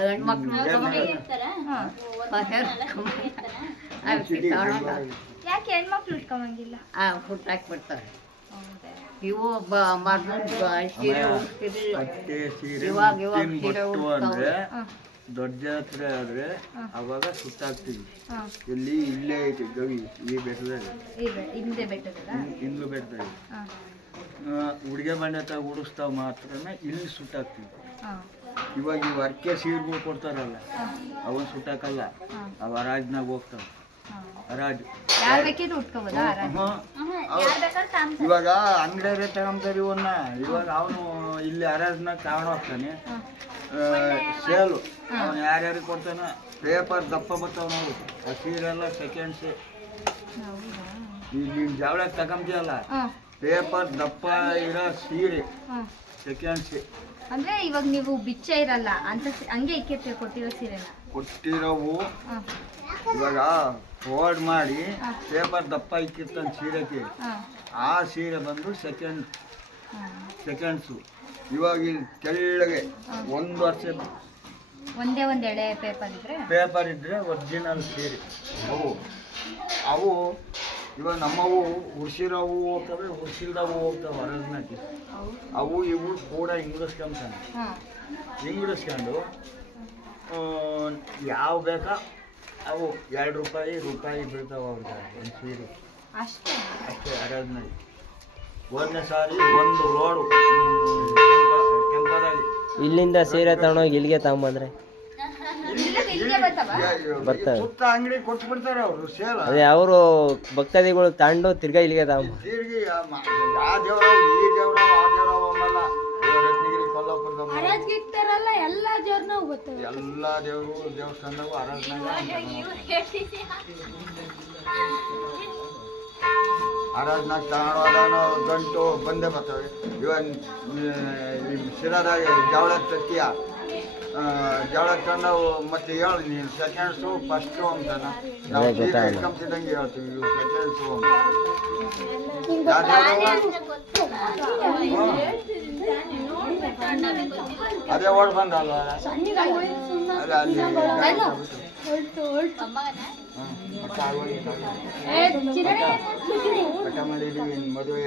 ಹೆಣ್ಮಕ್ಳು ಯಾಕೆ ಹೆಣ್ಮಕ್ಳು ಇಟ್ಕೊಂಬಂಗಿಲ್ಲ? ಫುಟ್ ಹಾಕ್ಬಿಡ್ತಾರೆ. ಇವು ಮೊದಲು ಸೀರೆ ಉಡ್ತಿದ್ರು, ಇವಾಗ ಸೀರೆ ಅಂದ್ರೆ ದೊಡ್ಡ ಜಾತ್ರೆ ಆದ್ರೆ ಅವಾಗ ಸುತ್ತಾಕ್ತಿವಿ. ಇಲ್ಲಿ ಇಲ್ಲೇ ಐತಿ ಗವಿ, ಈ ಬೆಟ್ಟದಲ್ಲಿ, ಹಿಂದೆ ಬೆಟ್ಟದ ಹಿಂದ್ಲು ಬೆಟ್ಟದಲ್ಲಿ ಹುಡುಗೆ ಬಂಡೆ ಉಡಿಸ್ತಾವ ಮಾತ್ರನ ಇಲ್ಲಿ ಸುಟ್ಟಾಕ್ತಿವಿ. ಇವಾಗ ಇವು ಅರ್ಕೆ ಸೀರೆಗಳು ಕೊಡ್ತಾರಲ್ಲ ಅವನ್ ಸುಟ್ಟಾಕಲ್ಲ, ಅವ ಹರಾಜ್ನಾಗ ಹೋಗ್ತಾವ. ಹರಾಜು ಇವಾಗ ಅಂಗಡಿಯವ್ರೆ ತಗೊಂತಾರೆ ಇವನ್ನ. ಇವಾಗ ಅವನು ಇಲ್ಲಿ ಹರಾಜ್ನಾಗ ತಗೊಂಡು ಹೋಗ್ತಾನೆ, ಸೇಲು ಅವನು ಯಾರ್ಯಾರಿಗೆ ಕೊಡ್ತಾನ. ಪೇಪರ್ ದಪ್ಪ ಬರ್ತಾವ ನಾವು, ಆ ಸೀರೆಲ್ಲ ಸೆಕೆಂಡ್ಸ್. ಈಗ ನೀನು ಜಾವಳ ತಗೊಂತೀಯಲ್ಲ, ಪೇಪರ್ ದಪ್ಪ ಇರೋ ಸೀರೆ ಸೆಕೆಂಡ್ಸ್. ಅಂದ್ರೆ ಇವಾಗ ನೀವು ಬಿಚ್ಚ ಇರಲ್ಲ ಅಂತ ಹಂಗೆ ಇಕ್ಕಿರ್ತೀವಿ ಕೊಟ್ಟಿರೋ ಸೀರೆನ. ಕೊಟ್ಟಿರೋವು ಇವಾಗ ಫೋಲ್ಡ್ ಮಾಡಿ ಪೇಪರ್ ದಪ್ಪ ಇಕ್ಕಿರ್ತಾನೆ ಸೀರೆಗೆ, ಆ ಸೀರೆ ಬಂದು ಸೆಕೆಂಡ್ಸು. ಇವಾಗ ಇಲ್ಲಿ ತೆಳ್ಳಗೆ ಒಂದು ವರ್ಷ ಒಂದೇ ಒಂದು ಎಳೆ ಪೇಪರ್ ಇದ್ರೆ ಒರಿಜಿನಲ್ ಸೀರೆ ಅವು. ಇವಾಗ ನಮ್ಮವು ಉಡ್ಸಿರೋವು ಹೋಗ್ತವೆ, ಉಡ್ಸಿಲ್ದವು ಹೋಗ್ತವೆ ಹೊರಗ್ನಾಕಿ. ಅವು ಇವು ಕೂಡ ಹಿಂಗಿಸ್ಕೊಂತಾನೆ. ಹಿಂಗಿಸ್ಕೊಂಡು ಯಾವ ಬೇಕಾ ಅವು ₹2 ಬೀಳ್ತಾವ ಅವ್ರಿಗೆ ಒಂದು ಸೀರೆ ಅಷ್ಟೇ. ಹರಾಜ್ನಾಗಿ ಒಂದನೇ ಸಾರಿ ಒಂದು ರೋಡು ಕೆಂಪದಾಗಿ ಇಲ್ಲಿಂದ ಸೀರೆ ತಗೊಂಡೋಗಿ ಇಲ್ಲಿಗೆ ತಗೊಂಬಂದ್ರೆ ಬರ್ತವೆ. ಸುತ್ತ ಅಂಗಡಿ ಕೊಟ್ಟು ಬಿಡ್ತಾರೆ ಅವರು ಸೇಲ್. ಅದೇ ಅವರು ಭಕ್ತಾದಿಗಳು ತಗೊಂಡು ತಿರ್ಗಾ ಇಲ್ಲಿಗೆ ತಗೊಂಬ. ತಿರ್ಗಿ ಆ ದೇವ್ರವು ಈ ದೇವ್ರವು ಆ ದೇವ್ರವು ಅನ್ನಲ್ಲ. ರತ್ನಗಿರಿ ಕೊಲ್ಲಾಪುರದ ಎಲ್ಲ ದೇವರು ದೇವಸ್ಥಾನದಾಗೂ ಹರಾಜ್ನಾಗ ತಗೊಂಡೋದಾನು ಗಂಟು ಬಂದೇ ಬರ್ತವೆ. ಇವಾಗ ಶಿರಾದಾಗ ಜವಳ ತತ್ತಿಯ ಜವಳ ತಂಡವು ಮತ್ತೆ ಹೇಳಿ ನೀನು ಸೆಕೆಂಡ್ಸು ಫಸ್ಟು ಅಂತಾನ. ನಾವು ಸೀರೆ ಇಟ್ಕೊಂತಿದ್ದಂಗೆ ಹೇಳ್ತೀವಿ, ಇವು ಸೆಕೆಂಡ್ಸು ಅಂತ. ಅದೇ ಓಡ್ ಬಂದಲ್ಲ ಅಲ್ಲ ಅಲ್ಲಿ ಮದುವೆ